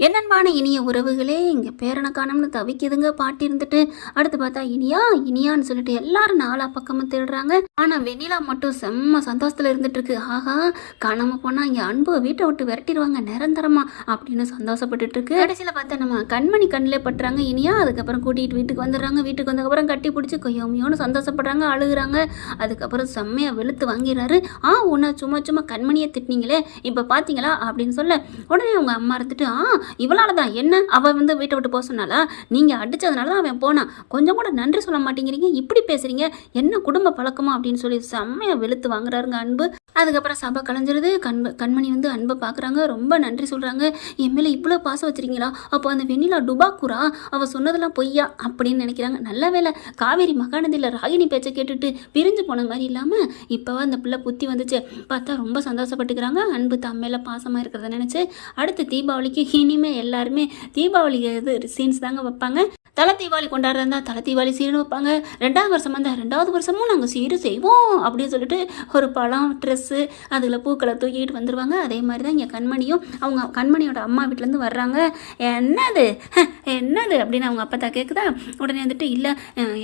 என்னன்பான இனிய உறவுகளே இங்கே பேரனை காணோம்னு தவிக்குதுங்க பாட்டி இருந்துட்டு அடுத்து பார்த்தா இனியா இனியான்னு சொல்லிட்டு எல்லாரும் நாலா பக்கமும் தேடுறாங்க ஆனால் வெண்ணிலா மட்டும் செம்ம சந்தோஷத்தில் இருந்துட்டுருக்கு. ஆஹா காணாமல் போனால் இங்கே அன்பு வீட்டை விட்டு விரட்டிடுவாங்க நிரந்தரமா அப்படின்னு சந்தோஷப்பட்டுட்டுருக்கு. கடைசியில் பார்த்தா நம்ம கண்மணி கண்ணிலே பட்டுறாங்க இனியா அதுக்கப்புறம் கூட்டிகிட்டு வீட்டுக்கு வந்துடுறாங்க வீட்டுக்கு வந்ததுக்கப்புறம் கட்டி பிடிச்சி கொய்யோமியோன்னு சந்தோஷப்படுறாங்க அழுகுறாங்க. அதுக்கப்புறம் செம்மையாக வெளுத்து வாங்கிறாரு. ஆ உன்னை சும்மா சும்மா கண்மணியை திட்டினீங்களே இப்போ பார்த்தீங்களா அப்படின்னு சொல்ல உடனே அவங்க அம்மா இருந்துட்டு ஆ இவளால் தான் என்ன? அவள் வந்து வீட்டை விட்டு போக சொன்னாலா நீங்கள் அடித்ததுனால தான் அவன் போனான். கொஞ்சம் கூட நன்றி சொல்ல மாட்டேங்கிறீங்க இப்படி பேசுகிறீங்க என்ன குடும்ப பழக்கமா அப்படின்னு அப்படின்னு சொல்லி செம்மையாக வெளுத்து வாங்குறாருங்க அன்பு. அதுக்கப்புறம் சபை கலைஞ்சிருது. கண் கண்மணி வந்து அன்பை பார்க்குறாங்க ரொம்ப நன்றி சொல்கிறாங்க என் மேலே இவ்வளோ பாசம் வச்சிருக்கீங்களா? அப்போ அந்த வெண்ணிலா டுபாக்குரா? அவள் சொன்னதெல்லாம் பொய்யா? அப்படின்னு நினைக்கிறாங்க. நல்ல வேலை காவேரி மகாநதியில் ராகினி பேச்சை கேட்டுட்டு பிரிஞ்சு போன மாதிரி இல்லாமல் இப்போவா அந்த பிள்ளை புத்தி வந்துச்சு. பார்த்தா ரொம்ப சந்தோஷப்பட்டுக்கிறாங்க. அன்பு தம் மேலே பாசமாக இருக்கிறத நினச்சி அடுத்து தீபாவளிக்கு இனிமே எல்லாருமே தீபாவளி இது சீன்ஸ் தாங்க வைப்பாங்க. தலை தீபாவளி கொண்டாடுறதா தலை தீபாவளி சீரும் வைப்பாங்க. ரெண்டாவது வருஷம் வந்தால் ரெண்டாவது வருஷமும் நாங்கள் சீரு செய்வோம் அப்படின்னு சொல்லிட்டு ஒரு பழம் ட்ரெஸ்ஸு அதில் பூக்களை தூக்கிட்டு வந்துடுவாங்க அதே மாதிரி தான் இங்கே கண்மணியும் அவங்க கண்மணியோட அம்மா வீட்டிலேருந்து வர்றாங்க. என்னது? என்னது? அப்படின்னு அவங்க அப்பா தான் கேட்குதா உடனே வந்துட்டு இல்லை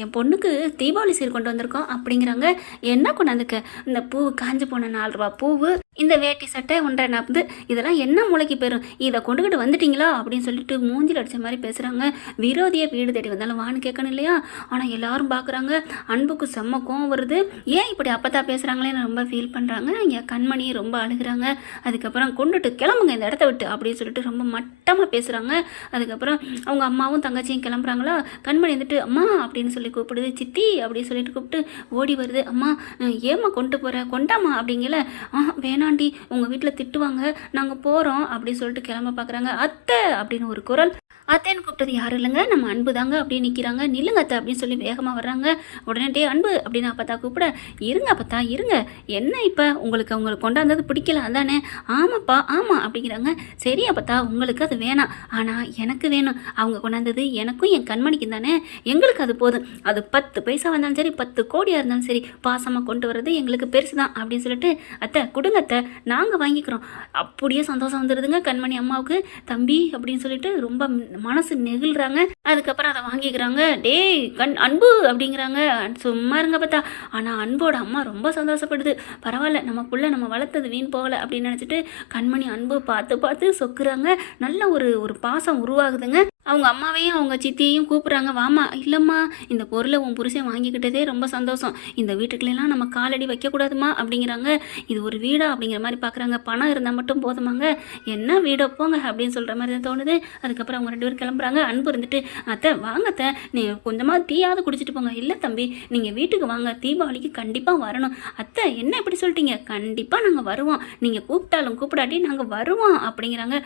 என் பொண்ணுக்கு தீபாவளி சீர் கொண்டு வந்திருக்கோம் அப்படிங்கிறாங்க. என்ன கொண்டாந்துக்க? இந்த பூ காஞ்சு போன நாலு ரூபா பூவு இந்த வேட்டி சட்டை ஒன்றரை நாற்பது இதெல்லாம் என்ன மூளைக்கு போயிடும் இதை கொண்டுக்கிட்டு வந்துட்டீங்களா? அப்படின்னு சொல்லிட்டு மூஞ்சில் அடித்த மாதிரி பேசுகிறாங்க விரோதியை வீடு தேடி வந்தாலும் வான்னு கேட்கணும் இல்லையா? ஆனால் எல்லாரும் பார்க்குறாங்க அன்புக்கு செம்ம கோவம் வருது. ஏன் இப்படி அப்பத்தா பேசுகிறாங்களேன்னு ரொம்ப ஃபீல் பண்ணுறாங்க இங்கே கண்மணி ரொம்ப அழுகுறாங்க. அதுக்கப்புறம் கொண்டுட்டு கிளம்புங்க இந்த இடத்த விட்டு அப்படின்னு சொல்லிட்டு ரொம்ப மட்டமாக பேசுகிறாங்க அதுக்கப்புறம் அவங்க அம்மாவும் தங்கச்சியும் கிளம்புறாங்களா? கண்மணி வந்துட்டு அம்மா அப்படின்னு சொல்லி கூப்பிடுது. சித்தி அப்படின்னு சொல்லிட்டு கூப்பிட்டு ஓடி வருது. அம்மா ஏம்மா கொண்டு போகிற கொண்டாம்மா அப்படிங்கல. ஆ வேணாண்டி உங்கள் வீட்டில் திட்டுவாங்க நாங்கள் போகிறோம் அப்படின்னு சொல்லிட்டு கிளம்ப பார்க்குறாங்க அத்தை! அப்படின்னு ஒரு குரல் அத்தைன்னு கூப்பிட்டது யாரும் இல்லைங்க நம்ம அன்பு தாங்க அப்படியே நிற்கிறாங்க நில்லுங்க அத்தை அப்படின்னு சொல்லி வேகமாக வர்றாங்க. உடனே டே அன்பு அப்படின்னு அப்பத்தா கூப்பிட இருங்க அப்பத்தா இருங்க. என்ன இப்போ? உங்களுக்கு அவங்களுக்கு கொண்டாந்தது பிடிக்கல அதானே? ஆமாப்பா ஆமாம் அப்படிங்கிறாங்க. சரி அப்பத்தா உங்களுக்கு அது வேணாம். ஆனால் எனக்கு வேணும். அவங்க கொண்டாந்தது எனக்கும் என் கண்மணிக்கும் தானே? எங்களுக்கு அது போதும். அது பத்து பைசா வந்தாலும் சரி பத்து கோடியாக இருந்தாலும் சரி பாசமாக கொண்டு வர்றது எங்களுக்கு பெருசு தான் அப்படின்னு சொல்லிட்டு அத்தை கொடுங்க அத்தை. நாங்கள் வாங்கிக்கிறோம். அப்படியே சந்தோஷம் வந்துடுதுங்க கண்மணி அம்மாவுக்கு. தம்பி அப்படின்னு சொல்லிட்டு ரொம்ப மனசு நெகிழ்றாங்க அதுக்கப்புறம் அதை வாங்கிக்கிறாங்க. டேய் கண் அன்பு அப்படிங்கிறாங்க. சும்மா இருங்க பார்த்தா. ஆனால் அன்போட அம்மா ரொம்ப சந்தோஷப்படுது. பரவாயில்ல நம்ம புள்ள நம்ம வளர்த்தது வீண் போகலை அப்படின்னு நினச்சிட்டு கண்மணி அன்பு பார்த்து பார்த்து சொக்குறாங்க. நல்ல ஒரு ஒரு பாசம் உருவாகுதுங்க. அவங்க அம்மாவையும் அவங்க சித்தியையும் கூப்பிட்றாங்க. வாமா இல்லைம்மா இந்த பொருளை உன் புருஷன் வாங்கிக்கிட்டதே ரொம்ப சந்தோஷம். இந்த வீட்டுக்குள்ளெல்லாம் நம்ம காலடி வைக்கக்கூடாதுமா? அப்படிங்கிறாங்க. இது ஒரு வீடா? அப்படிங்கிற மாதிரி பார்க்குறாங்க. பணம் இருந்தால் மட்டும் போதுமாங்க. என்ன வீடோ போங்க அப்படின்னு சொல்கிற மாதிரி தான் தோணுது. அதுக்கப்புறம் அவங்க ரெண்டு பேரும் கிளம்புறாங்க. அன்பு இருந்துட்டு அத்தை வாங்க அத்தை. நீ கொஞ்சமாக டீயாவது குடிச்சிட்டு போங்க. இல்லை தம்பி நீங்கள் வீட்டுக்கு வாங்க. தீபாவளிக்கு கண்டிப்பாக வரணும். அத்தை என்ன இப்படி சொல்லிட்டீங்க? கண்டிப்பாக நாங்கள் வருவோம். நீங்கள் கூப்பிட்டாலும் கூப்பிடாட்டி நாங்கள் வருவோம். அப்படிங்கிறாங்க.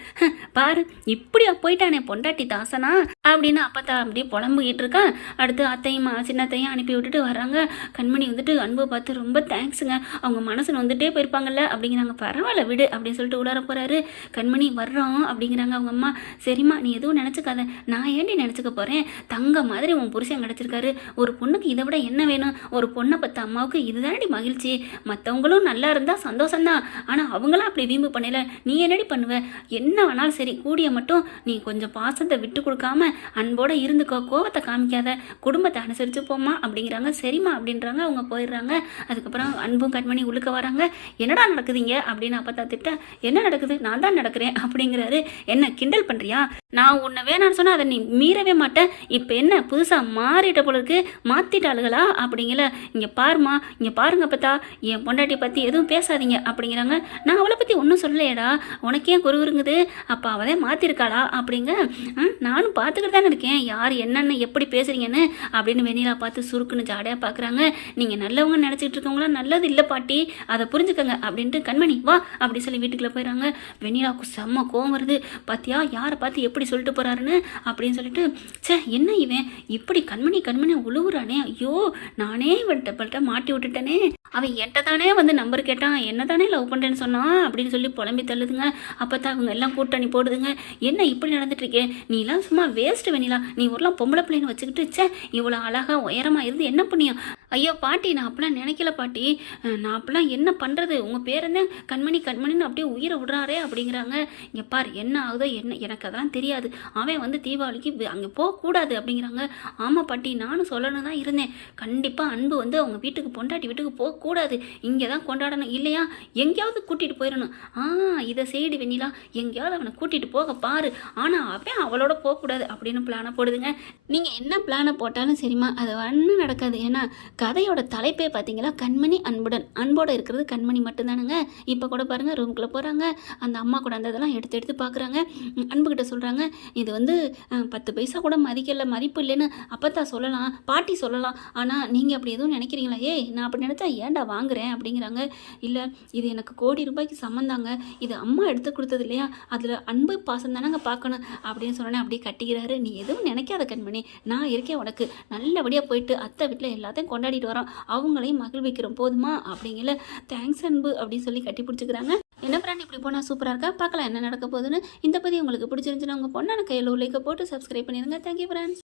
பாரு இப்படியா போயிட்டானே பொண்டாட்டி தான் தாசனா அப்படின்னு அப்பத்தா அப்படியே புலம்புகிட்டு இருக்கான் அடுத்து அத்தையும் சின்னத்தையும் அனுப்பி விட்டுட்டு வராங்க கண்மணி வந்துட்டு அன்பு பார்த்து ரொம்ப தேங்க்ஸுங்க அவங்க மனசு வந்துட்டே போயிருப்பாங்கல்ல. அப்படிங்கிறாங்க. பரவாயில்ல விடு அப்படின்னு சொல்லிட்டு உள்ளார போறாரு. கண்மணி வர்றோம் அப்படிங்கிறாங்க அவங்க அம்மா. சரிம்மா நீ எதுவும் நினச்சிக்காத. நான் ஏண்டி நினச்சிக்க போகிறேன் தங்க மாதிரி உன் புருஷன் கிடச்சிருக்காரு. ஒரு பொண்ணுக்கு இதை விட என்ன வேணும்? ஒரு பொண்ணை பத்து அம்மாவுக்கு இதுதானடி மகிழ்ச்சி. மற்றவங்களும் நல்லா இருந்தால் சந்தோஷம்தான். ஆனால் அவங்களாம் அப்படி வீம்பு பண்ணல. நீ என்னடி பண்ணுவ? என்ன வேணாலும் சரி கூடிய மட்டும் நீ கொஞ்சம் பாசத்தை விட்டு கொடுக்காம அன்போடு இருந்துக்கோ கோவத்தை காமிக்காத குடும்பத்தை அனுசரித்து போமா அப்படிங்கிறாங்க. சரிம்மா அப்படின்றாங்க. அவங்க போயிடுறாங்க. அதுக்கப்புறம் அன்பும் கண்மணி உள்ளுக்க வராங்க. என்னடா நடக்குதுங்க? அப்படின்னு அப்பா திட்ட என்ன நடக்குது? நான் தான் நடக்கிறேன். அப்படிங்கிறாரு. என்ன கிண்டல் பண்ணுறியா நான் உன்னை வேணான்னு சொன்னால் அதை நீ மீறவே மாட்டேன். இப்போ என்ன புதுசாக மாறிட்ட போல இருக்கு. மாற்றிட்டாளுகளா அப்படிங்கல. இங்கே பாருமா இங்கே பாருங்க பார்த்தா என் பொண்டாட்டியை பற்றி எதுவும் பேசாதீங்க. அப்படிங்கிறாங்க. நான் அவளை பற்றி ஒன்றும் சொல்லலையேடா. உனக்கே குறுகுறுங்குது. அப்போ அவளே மாற்றிருக்காளா அப்படிங்க. நானும் பார்த்துக்கிட்டு தானே இருக்கேன். யார் என்னென்ன எப்படி பேசுகிறீங்கன்னு அப்படின்னு வெண்ணிலா பார்த்து சுருக்குன்னு ஜாடையாக பார்க்குறாங்க. நீங்கள் நல்லவங்க நினச்சிட்டு இருக்கவங்களாம் நல்லது இல்லை பாட்டி. அதை புரிஞ்சுக்கங்க அப்படின்ட்டு கண்மணி வா அப்படி சொல்லி வீட்டுக்குள்ளே போயிடுறாங்க வெண்ணிலாவுக்கு செம்ம கோவம் வருது. பார்த்தியா யாரை பார்த்து எப்படி சொல்லிட்டு போகிறாருன்னு அப்படின்னு சொல்லிட்டு ச்சே என்ன இவன்? இப்படி கண்மணி கண்மணி உழுவுறானே? ஐயோ நானே இவன்கிட்ட மாட்டி விட்டுட்டேனே. அவன் என்கிட்ட தானே வந்து நம்பர் கேட்டான். என்ன தானே லவ் பண்ணுறேன்னு சொன்னான் அப்படின்னு சொல்லி புலம்பி தள்ளுதுங்க. அப்போ தான் அவங்க எல்லாம் கூட்டணி போடுதுங்க. என்ன இப்படி நடந்துட்டு நீலாம் இதெல்லாம் சும்மா வேஸ்ட் வெண்ணிலா. நீ ஊரெலாம் பொம்பளை பிள்ளைன்னு வச்சுக்கிட்டு ச்சே இவ்வளோ அழகா உயரமா இருந்து என்ன புண்ணியம்? ஐயோ பாட்டி நான் அப்படிலாம் நினைக்கல பாட்டி. நான் அப்படிலாம் என்ன பண்ணுறது உங்கள் பேர் என்ன கண்மணி கண்மணின்னு அப்படியே உயிரை விடுறாரே அப்படிங்கிறாங்க. இங்கே பார் என்ன ஆகுதோ என்ன எனக்கு அதெல்லாம் தெரியாது. அவன் வந்து தீபாவளிக்கு அங்கே போகக்கூடாது அப்படிங்கிறாங்க. ஆமாம் பாட்டி நானும் சொல்லணும் தான் இருந்தேன். கண்டிப்பாக அன்பு வந்து அவங்க வீட்டுக்கு பொண்டாட்டி வீட்டுக்கு போகக்கூடாது. இங்கே தான் கொண்டாடணும் இல்லையா? எங்கேயாவது கூட்டிகிட்டு போயிடணும். ஆ இதை செய்டு வெண்ணிலா எங்கேயாவது அவனை கூட்டிகிட்டு போக பாரு. ஆனால் அவன் அவளோட போகக்கூடாது அப்படின்னு பிளானை போடுதுங்க. நீங்கள் என்ன பிளானை போட்டாலும் சரிம்மா அது ஒன்றும் நடக்காது. ஏன்னா கதையோட தலைப்பே பார்த்தீங்கன்னா கண்மணி அன்புடன். அன்போடு இருக்கிறது கண்மணி மட்டும்தானுங்க. இப்போ கூட பாருங்கள் ரூம்குள்ளே போகிறாங்க அந்த அம்மா கூட அந்த இதெல்லாம் எடுத்து எடுத்து பார்க்குறாங்க அன்புக்கிட்ட சொல்கிறாங்க இது வந்து பத்து பைசா கூட மதிக்கல மதிப்பு இல்லைன்னு அப்பத்தா சொல்லலாம் பாட்டி சொல்லலாம். ஆனால் நீங்கள் அப்படி எதுவும் நினைக்கிறீங்களா? ஏய் நான் அப்படி நினச்சா ஏன்டா வாங்குறேன்? அப்படிங்கிறாங்க. இல்லை இது எனக்கு கோடி ரூபாய்க்கு சம்மந்தாங்க. இது அம்மா எடுத்து கொடுத்தது இல்லையா? அதில் அன்பு பாசம் தானங்க பார்க்கணும் அப்படின்னு சொன்னோன்னே அப்படியே கட்டிக்கிறாரு. நீ எதுவும் நினைக்காத கண்மணி. நான் இருக்கேன் உனக்கு. நல்லபடியாக போயிட்டு அத்தை வீட்டில் எல்லாத்தையும் கொண்டாடிட்டு வரோம். அவங்களையும் மகிழ்விக்கிறோம். போதுமா? அப்படிங்கிற தேங்க்ஸ் அன்பு அப்படின்னு சொல்லி கட்டி பிடிச்சிக்கிறாங்க. என்ன பிராண்ட் இப்படி போனால் சூப்பராக இருக்கா? பார்க்கலாம் என்ன நடக்க போகுதுன்னு. இந்த பதிவு உங்களுக்கு பிடிச்சிருந்துச்சுன்னா உங்கள் பொண்ணான கையில் உள்ளே போட்டு சப்ஸ்கிரைப் பண்ணிடுங்க. Thank you friends